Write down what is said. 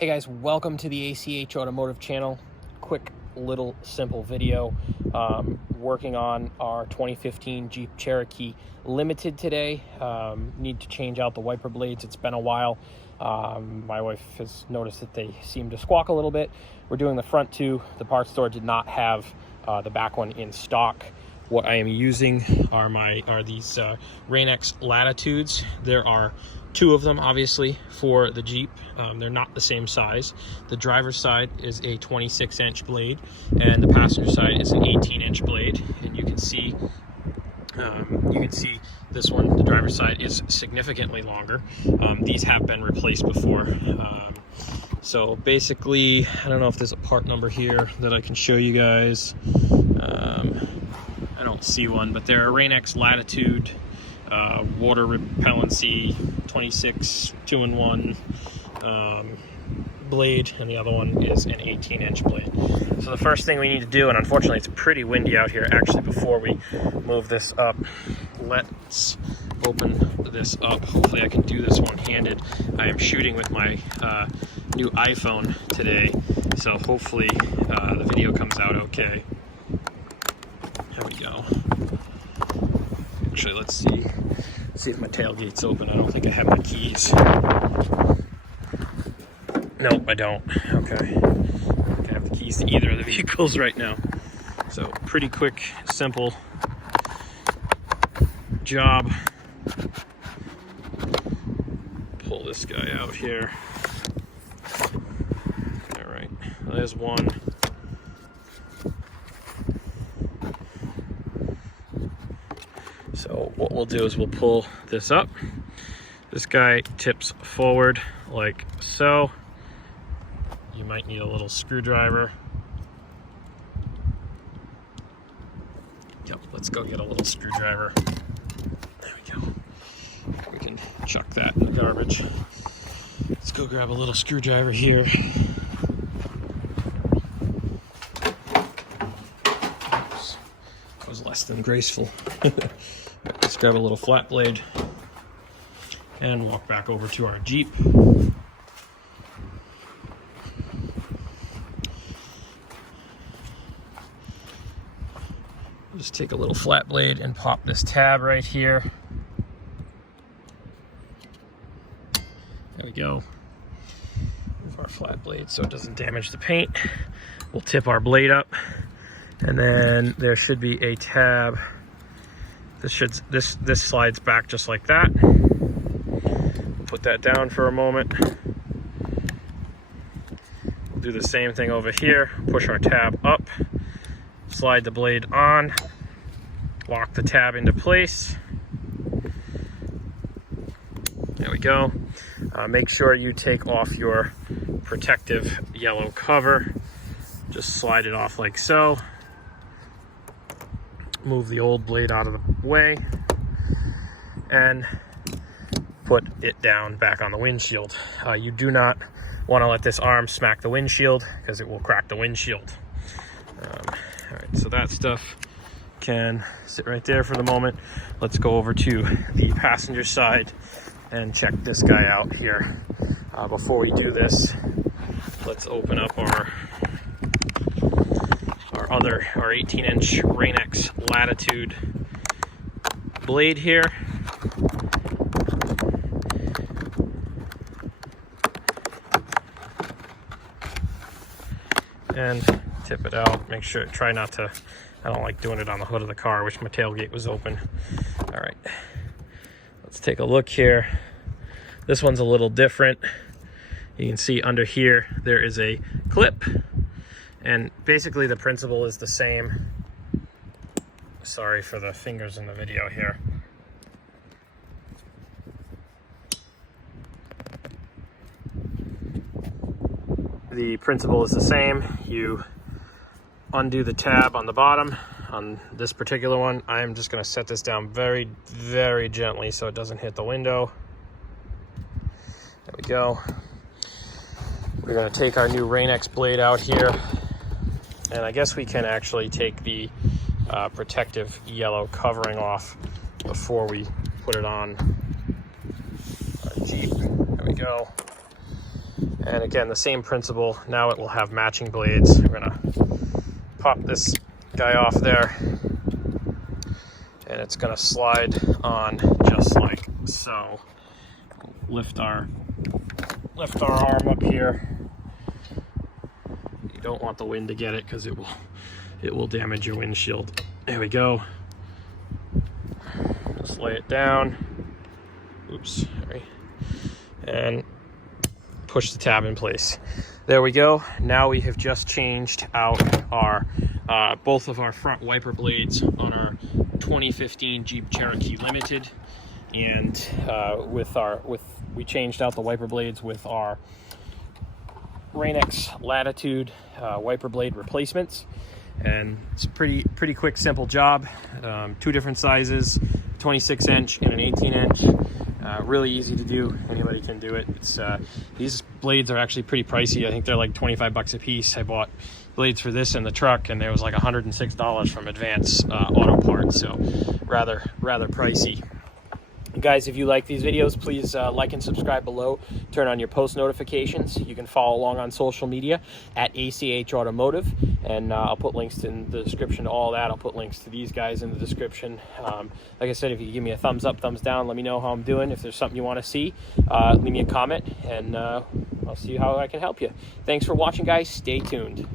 Hey guys, welcome to the ACH Automotive channel. Quick little simple video. Working on our 2015 Jeep Cherokee Limited today. Need to change out the wiper blades. It's been a while. My wife has noticed that they seem to squawk a little bit. We're doing the front two. The parts store did not have the back one in stock. What I am using are these Rain-X Latitudes. There are two of them, obviously, for the Jeep. They're not the same size. The driver's side is a 26-inch blade, and the passenger side is an 18-inch blade. And you can see this one, the driver's side, is significantly longer. These have been replaced before. So basically, I don't know if there's a part number here that I can show you guys. I don't see one, but they're a Rain-X Latitude water repellency 26 2-in-1 blade, and the other one is an 18-inch blade. So the first thing we need to do, and unfortunately it's pretty windy out here, actually before we move this up, let's open this up. Hopefully I can do this one-handed. I am shooting with my new iPhone today, so hopefully the video comes out okay. There we go. Actually, let's see if my tailgate's open. I don't think I have my keys. Nope, I don't. Okay. I don't have the keys to either of the vehicles right now. So, pretty quick, simple job. Pull this guy out here. All right, there's one. So what we'll do is we'll pull this up. This guy tips forward like so. You might need a little screwdriver. Yep, let's go get a little screwdriver. There we go. We can chuck that in the garbage. Let's go grab a little screwdriver here. Oops. That was less than graceful. Let's grab a little flat blade and walk back over to our Jeep. Just take a little flat blade and pop this tab right here. There we go. Move our flat blade so it doesn't damage the paint. We'll tip our blade up, and then there should be a tab. This slides back just like that. Put that down for a moment. We'll do the same thing over here. Push our tab up, slide the blade on, lock the tab into place. There we go. Make sure you take off your protective yellow cover. Just slide it off like so. Move the old blade out of the way and put it down back on the windshield. You do not want to let this arm smack the windshield because it will crack the windshield. All right, so that stuff can sit right there for the moment. Let's go over to the passenger side and check this guy out here. Before we do this, let's open up our 18-inch Rain-X Latitude blade here. And tip it out. Make sure, try not to, I don't like doing it on the hood of the car. I wish my tailgate was open. All right, let's take a look here. This one's a little different. You can see under here, there is a clip. And basically the principle is the same. Sorry for the fingers in the video here. The principle is the same. You undo the tab on the bottom. On this particular one, I'm just going to set this down very, very gently so it doesn't hit the window. There we go. We're going to take our new Rain-X blade out here. And I guess we can actually take the protective yellow covering off before we put it on our Jeep. There we go. And again, the same principle. Now it will have matching blades. We're gonna pop this guy off there, and it's gonna slide on just like so. Lift our arm up here. You don't want the wind to get it because it will damage your windshield. There we go. Just lay it down. Oops, sorry. And push the tab in place. There we go. Now we have just changed out our both of our front wiper blades on our 2015 Jeep Cherokee Limited, and we changed out the wiper blades with our Rain-X Latitude wiper blade replacements. And it's a pretty quick, simple job. 2 different sizes, 26-inch and an 18-inch. Really easy to do. Anybody can do it. These blades are actually pretty pricey. I think they're like 25 bucks a piece. I bought blades for this in the truck, and there was like $106 from Advance Auto Parts, so rather pricey. Guys, if you like these videos, please like and subscribe below. Turn on your post notifications. You can follow along on social media at ACH Automotive, and I'll put links in the description to all that. I'll put links to these guys in the description. Like I said, if you give me a thumbs up, thumbs down, let me know how I'm doing. If there's something you want to see, leave me a comment, and I'll see how I can help you. Thanks for watching, guys. Stay tuned.